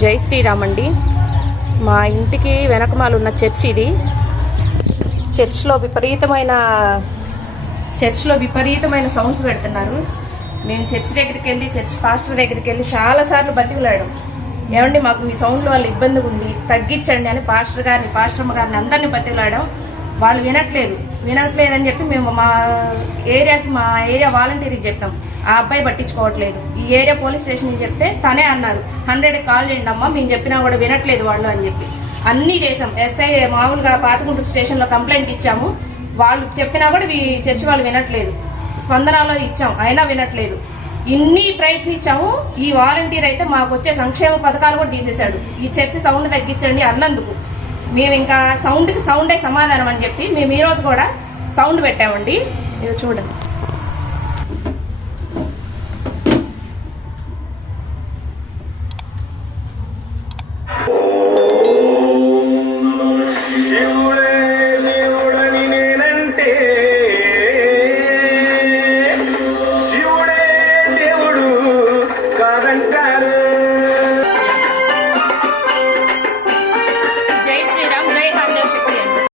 జై శ్రీరామ్ అండి మా ఇంటికి వెనకమాలు ఉన్న చర్చ్ ఇది. చర్చ్లో విపరీతమైన చర్చ్లో విపరీతమైన సౌండ్స్ పెడుతున్నారు. మేము చర్చ్ దగ్గరికి వెళ్ళి చర్చ్ పాస్టర్ దగ్గరికి వెళ్ళి చాలాసార్లు బతికిలాడాం. ఏమండి మాకు మీ సౌండ్ వల్ల ఇబ్బందిగా ఉంది తగ్గించండి అని పాస్టర్ గారిని పాస్టర్ గారిని అందరినీ బతికిలాడాం. వాళ్ళు వినట్లేదు. వినట్లేదని చెప్పి మేము మా ఏరియాకి మా ఏరియా వాలంటీర్కి చెప్పాం. ఆ అబ్బాయి పట్టించుకోవట్లేదు. ఈ ఏరియా పోలీస్ స్టేషన్కి చెప్తే తనే అన్నారు. హండ్రెడ్ కాల్ చేయండి అమ్మా మేము చెప్పినా కూడా వినట్లేదు వాళ్ళు అని చెప్పి. అన్నీ చేసాం ఎస్ఐ మామూలుగా పాతకుంటూరు స్టేషన్లో కంప్లైంట్ ఇచ్చాము. వాళ్ళు చెప్పినా కూడా ఈ చర్చి వాళ్ళు వినట్లేదు. స్పందనలో ఇచ్చాం. అయినా వినట్లేదు. ఇన్ని ప్రయత్నించాము. ఈ వాలంటీర్ అయితే మాకు వచ్చే సంక్షేమ పథకాలు కూడా తీసేశాడు. ఈ చర్చి సౌండ్ తగ్గించండి అన్నందుకు. మేము ఇంకా సౌండ్కి సౌండే సమాధానం అని చెప్పి మేము ఈ రోజు కూడా సౌండ్ పెట్టామండి. ఇవి చూడండి.